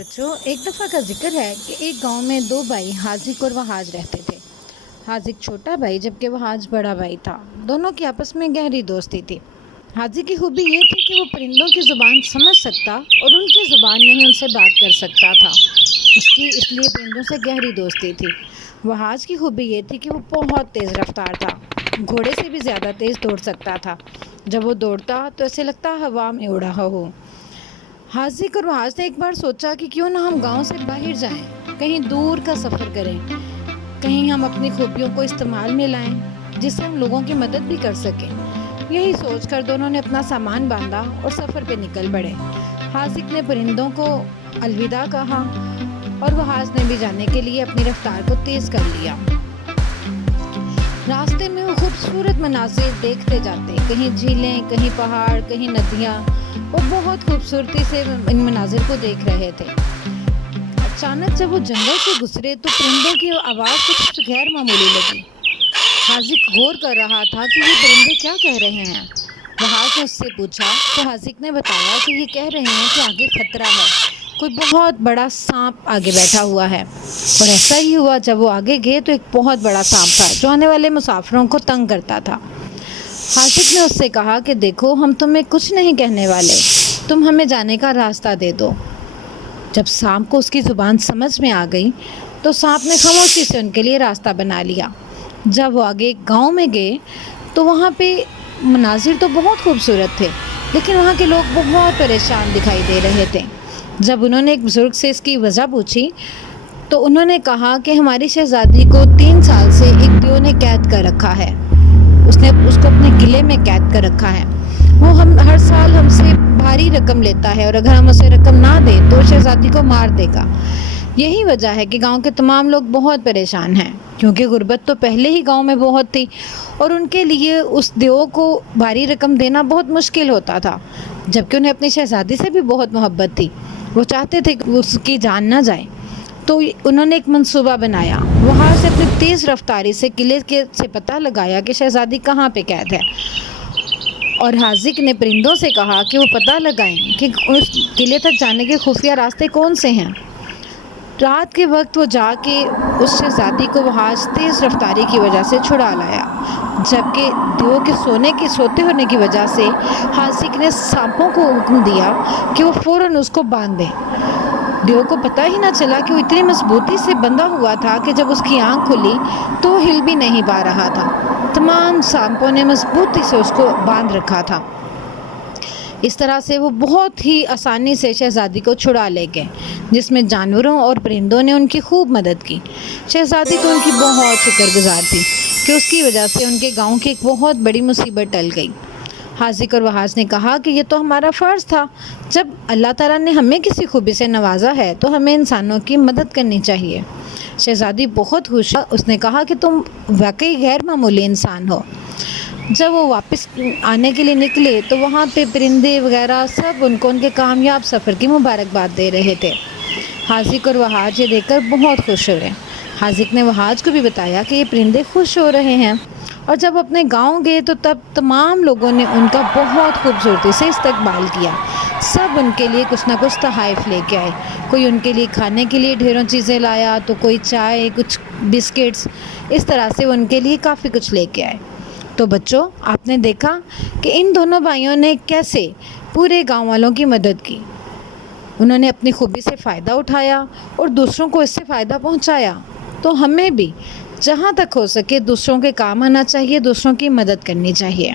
بچوں، ایک دفعہ کا ذکر ہے کہ ایک گاؤں میں دو بھائی حاذق اور وحاج رہتے تھے۔ حاذق چھوٹا بھائی جبکہ وحاج بڑا بھائی تھا۔ دونوں کی آپس میں گہری دوستی تھی۔ حاذق کی خوبی یہ تھی کہ وہ پرندوں کی زبان سمجھ سکتا اور ان کی زبان میں ہی ان سے بات کر سکتا تھا۔ اس لیے پرندوں سے گہری دوستی تھی۔ وحاج کی خوبی یہ تھی کہ وہ بہت تیز رفتار تھا، گھوڑے سے بھی زیادہ تیز دوڑ سکتا تھا۔ جب وہ دوڑتا تو ایسے لگتا ہوا میں اڑا ہو۔ حاذق اور وحاج نے ایک بار سوچا کہ کیوں نہ ہم گاؤں سے باہر جائیں، کہیں دور کا سفر کریں، کہیں ہم اپنی خوبیوں کو استعمال میں لائیں جس سے ہم لوگوں کی مدد بھی کر سکیں۔ یہی سوچ کر دونوں نے اپنا سامان باندھا اور سفر پہ نکل پڑے۔ حاذق نے پرندوں کو الوداع کہا اور وحاج نے بھی جانے کے لیے اپنی رفتار کو تیز کر لیا۔ راستے میں وہ خوبصورت مناظر دیکھتے جاتے، کہیں جھیلیں، کہیں پہاڑ، کہیں ندیاں۔ وہ بہت خوبصورتی سے ان مناظر کو دیکھ رہے تھے۔ اچانک جب وہ جنگل سے گزرے تو پرندوں کی آواز کچھ غیر معمولی لگی۔ حاذق غور کر رہا تھا کہ یہ پرندے کیا کہہ رہے ہیں۔ وحاج نے اس سے پوچھا تو حاذق نے بتایا کہ یہ کہہ رہے ہیں کہ آگے خطرہ ہے، کوئی بہت بڑا سانپ آگے بیٹھا ہوا ہے۔ اور ایسا ہی ہوا، جب وہ آگے گئے تو ایک بہت بڑا سانپ تھا جو آنے والے مسافروں کو تنگ کرتا تھا۔ حاذق نے اس سے کہا کہ دیکھو، ہم تمہیں کچھ نہیں کہنے والے، تم ہمیں جانے کا راستہ دے دو۔ جب سانپ کو اس کی زبان سمجھ میں آ گئی تو سانپ نے خاموشی سے ان کے لیے راستہ بنا لیا۔ جب وہ آگے گاؤں میں گئے تو وہاں پہ مناظر تو بہت خوبصورت تھے، لیکن وہاں کے لوگ بہت پریشان دکھائی دے رہے تھے۔ جب انہوں نے ایک بزرگ سے اس کی وجہ پوچھی تو انہوں نے کہا کہ ہماری شہزادی کو 3 سال سے ایک دیو نے قید کر رکھا ہے، اس نے اس کو اپنے قلعے میں قید کر رکھا ہے۔ وہ ہر سال ہم سے بھاری رقم لیتا ہے اور اگر ہم اسے رقم نہ دیں تو شہزادی کو مار دے گا۔ یہی وجہ ہے کہ گاؤں کے تمام لوگ بہت پریشان ہیں، کیونکہ غربت تو پہلے ہی گاؤں میں بہت تھی اور ان کے لیے اس دیو کو بھاری رقم دینا بہت مشکل ہوتا تھا، جبکہ انہیں اپنی شہزادی سے بھی بہت محبت تھی۔ وہ چاہتے تھے کہ اس کی جان نہ جائے، تو انہوں نے ایک منصوبہ بنایا۔ وہاں سے اپنی تیز رفتاری سے قلعے سے پتہ لگایا کہ شہزادی کہاں پہ قید ہے، اور حاذق نے پرندوں سے کہا کہ وہ پتہ لگائیں کہ اس قلعے تک جانے کے خفیہ راستے کون سے ہیں۔ رات کے وقت وہ جا کے اس شہزادی کو وحاج تیز رفتاری کی وجہ سے چھڑا لایا، جبکہ دیو کے سوتے ہونے کی وجہ سے حاذق نے سانپوں کو حکم دیا کہ وہ فوراً اس کو باندھ دیں۔ دیو کو پتہ ہی نہ چلا کہ وہ اتنی مضبوطی سے بندھا ہوا تھا کہ جب اس کی آنکھ کھلی تو وہ ہل بھی نہیں پا رہا تھا۔ تمام سانپوں نے مضبوطی سے اس کو باندھ رکھا تھا۔ اس طرح سے وہ بہت ہی آسانی سے شہزادی کو چھڑا لے گئے، جس میں جانوروں اور پرندوں نے ان کی خوب مدد کی۔ شہزادی تو ان کی بہت شکر گزار تھی کہ اس کی وجہ سے ان کے گاؤں کی ایک بہت بڑی مصیبت ٹل گئی۔ حاذق اور وحاج نے کہا کہ یہ تو ہمارا فرض تھا، جب اللہ تعالیٰ نے ہمیں کسی خوبی سے نوازا ہے تو ہمیں انسانوں کی مدد کرنی چاہیے۔ شہزادی بہت خوش ہوئی، اس نے کہا کہ تم واقعی غیر معمولی انسان ہو۔ جب وہ واپس آنے کے لیے نکلے تو وہاں پہ پرندے وغیرہ سب ان کو ان کے کامیاب سفر کی مبارکباد دے رہے تھے۔ حاذق اور وحاج یہ دیکھ کر بہت خوش ہوئے۔ حاذق نے وحاج کو بھی بتایا کہ یہ پرندے خوش ہو رہے ہیں، اور جب اپنے گاؤں گئے تو تب تمام لوگوں نے ان کا بہت خوبصورتی سے استقبال کیا۔ سب ان کے لیے کچھ نہ کچھ تحائف لے کے آئے، کوئی ان کے لیے کھانے کے لیے ڈھیروں چیزیں لایا، تو کوئی چائے، کچھ بسکٹس، اس طرح سے ان کے لیے کافی کچھ لے کے آئے۔ تو بچوں، آپ نے دیکھا کہ ان دونوں بھائیوں نے کیسے پورے گاؤں والوں کی مدد کی۔ انہوں نے اپنی خوبی سے فائدہ اٹھایا اور دوسروں کو اس سے فائدہ پہنچایا۔ تو ہمیں بھی جہاں تک ہو سکے دوسروں کے کام آنا چاہیے، دوسروں کی مدد کرنی چاہیے۔